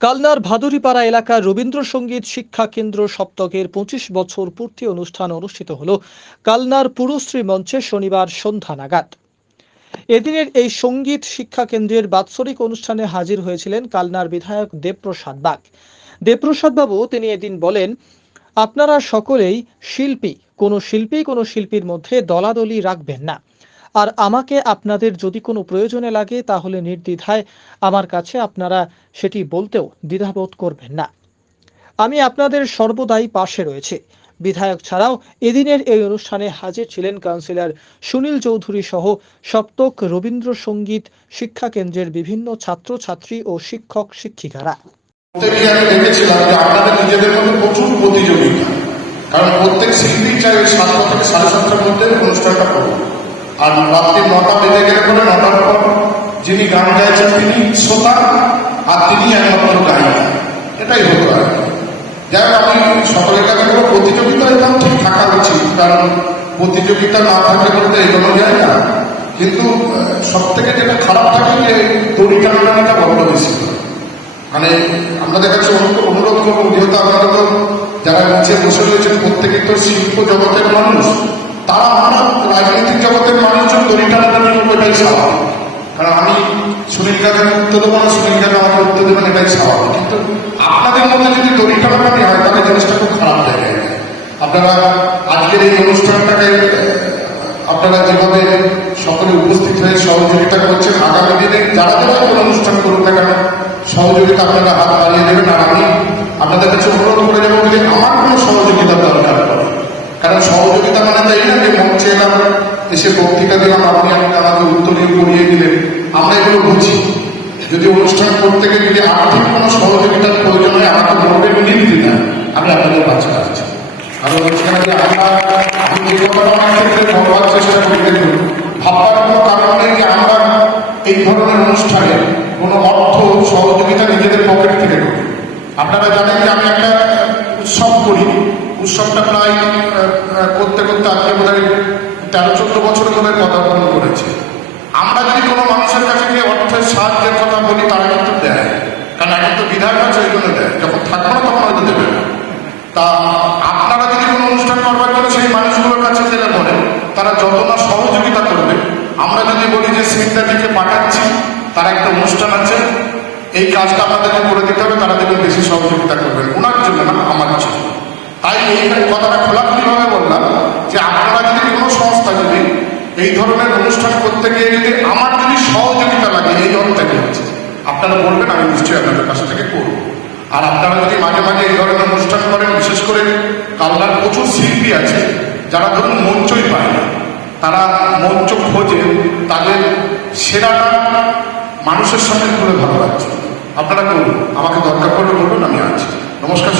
কালনার ভাদুরীপাড়া এলাকার রবীন্দ্রসঙ্গীত শিক্ষা কেন্দ্র সপ্তকের ২৫ বছর পূর্তি অনুষ্ঠান অনুষ্ঠিত হল কালনার পুরশ্রী মঞ্চে শনিবার সন্ধ্যা নাগাদ। এদিনের এই সঙ্গীত শিক্ষা কেন্দ্রের বাৎসরিক অনুষ্ঠানে হাজির হয়েছিলেন কালনার বিধায়ক দেবপ্রসাদ বাগ। দেবপ্রসাদ বাবু তিনি এদিন বলেন, আপনারা সকলেই শিল্পী, কোনো শিল্পীর মধ্যে দলাদলি রাখবেন না। আর আমাকে আপনাদের যদি কোনো প্রয়োজনে লাগে তাহলে নির্দ্বিধায় আমার কাছে আপনারা সেটি বলতেও দ্বিধাবোধ করবেন না। আমি আপনাদের সর্বদাই পাশে রয়েছে। বিধায়ক ছাড়াও এদিনের এই অনুষ্ঠানে হাজির ছিলেন কাউন্সিলর সুনীল চৌধুরী সহ সপ্তক রবীন্দ্রসঙ্গীত শিক্ষা কেন্দ্রের বিভিন্ন ছাত্রছাত্রী ও শিক্ষক শিক্ষিকারা। আমি দেখেছিলাম যে আপনাদের নিজেদের মধ্যে প্রচুর প্রতিযোগিতা, কারণ প্রত্যেক শিল্পী চাই 7টা থেকে 7:30টার মধ্যে অনুষ্ঠানটা করব। আর রাত্রি 9টা বেজে গেলে পরে 9টার পর যিনি গান গাইছেন তিনি শ্রোতা আর তিনি একমাত্র গায়িকা, এটাই হতো আর কি। যাই হোক, আমি সকলের কাছে কোনো প্রতিযোগিতা একদম ঠিক থাকা উচিত, কারণ প্রতিযোগিতা না থাকলে বলতে এগোনো যায় না। কিন্তু সব থেকে যেটা খারাপ থাকে যে দড়ি টানাটানিটা বড্ড বেশি। মানে আমাদের কাছে অনুরোধ করবো, যেহেতু আপনারা তো যারা নিচে বসে রয়েছেন প্রত্যেকে তো শিল্প জগতের মানুষ, তারা আমরা রাজনৈতিক জগতের মানুষজন দড়ি টানাটানি করবো, এটাই স্বাভাবিক। কারণ আমি সুনীল কাকে উত্তর দেবো না, সুনীল কাকে আমাকে উত্তর দেবেন, এটাই স্বাভাবিক। কিন্তু আপনাদের মধ্যে যদি দড়ি টানাটানি হয় তাহলে জিনিসটা খুব খারাপ জায়গায় যায়। আপনারা আজকের এই অনুষ্ঠানটাকে আপনারা যেভাবে সকলে উপস্থিত হয়ে সহযোগিতা করছেন, আগামী দিনে যারা যারা কোনো অনুষ্ঠান করুক না কেন সহযোগিতা আপনারা হাত বাড়িয়ে দেবেন। আর আমি আপনাদের কাছে অনুরোধ করে যাবো যে আমার কোনো সহযোগিতার দরকার পড়ে, কারণ সহযোগিতা মানে তাই না যে মঞ্চে এলাম, এসে বক্তৃতা দিলাম, আপনি আমাকে উত্তরীয় করিয়ে দিলেন, আমরা এগুলো বুঝি। যদি অনুষ্ঠান করতে গিয়ে যদি আর্থিক কোনো সহযোগিতার প্রয়োজন হয় আমাকে বলবেন, নির্দ্বিধা আমি আপনাদের কাছে আছি। আর অনুষ্ঠানে যে আমি যে কথাটা ক্ষেত্রে বলবার চেষ্টা করি, দেখুন ভাববার কোনো কারণ নেই যে আমরা এই ধরনের অনুষ্ঠানে কোনো অর্থ সহযোগিতা নিজেদের পকেট থেকে করি। আপনারা জানেন যে আমি একটা উৎসব করি, উৎসবটা প্রায় করতে করতে আজকে বোধ হয় 13-14 বছর ধরে পদার্পণ করেছে। আমরা যদি কোনো মানুষের কাছে গিয়ে অর্থের সাহায্যের কথা বলি তারা কিন্তু দেয়, কারণ এখন তো বিধায়ক আছে ওই জন্য দেয়, যখন থাকবো না তখন হয়তো দেবে না। তা আপনারা যদি কোনো অনুষ্ঠান করবার জন্য সেই মানুষগুলোর কাছে গেলে পরে তারা যত না সহযোগিতা করবে, আমরা যদি বলি যে সিন্দাটিকে পাঠাচ্ছি, তার একটা অনুষ্ঠান আছে, এই কাজটা আপনাদেরকে করে দিতে হবে, তারা দেখবেন বেশি সহযোগিতা করবেন, ওনার জন্য না আমার জন্য। তাই এই কথাটা খোলাখুলিভাবে বললাম যে আপনারা যদি কোনো সংস্থা যদি এই ধরনের অনুষ্ঠান করতে গিয়ে যদি আমার যদি সহযোগিতা লাগে এই অর্থে হচ্ছে, আপনারা বলবেন, আমি নিশ্চয়ই আপনাদের কাছ থেকে করব। আর আপনারা যদি মাঝে মাঝে এই ধরনের অনুষ্ঠান করেন, বিশেষ করে কালনার প্রচুর শিল্পী আছে যারা ধরুন মঞ্চই পায় না, তারা মঞ্চ খোঁজে, তাদের সেরাটা মানুষের সামনে খুলে ভালো লাগছে, আপনারা করুন, আমাকে দরকার পড়লে বলুন, আমি আছি। নমস্কার।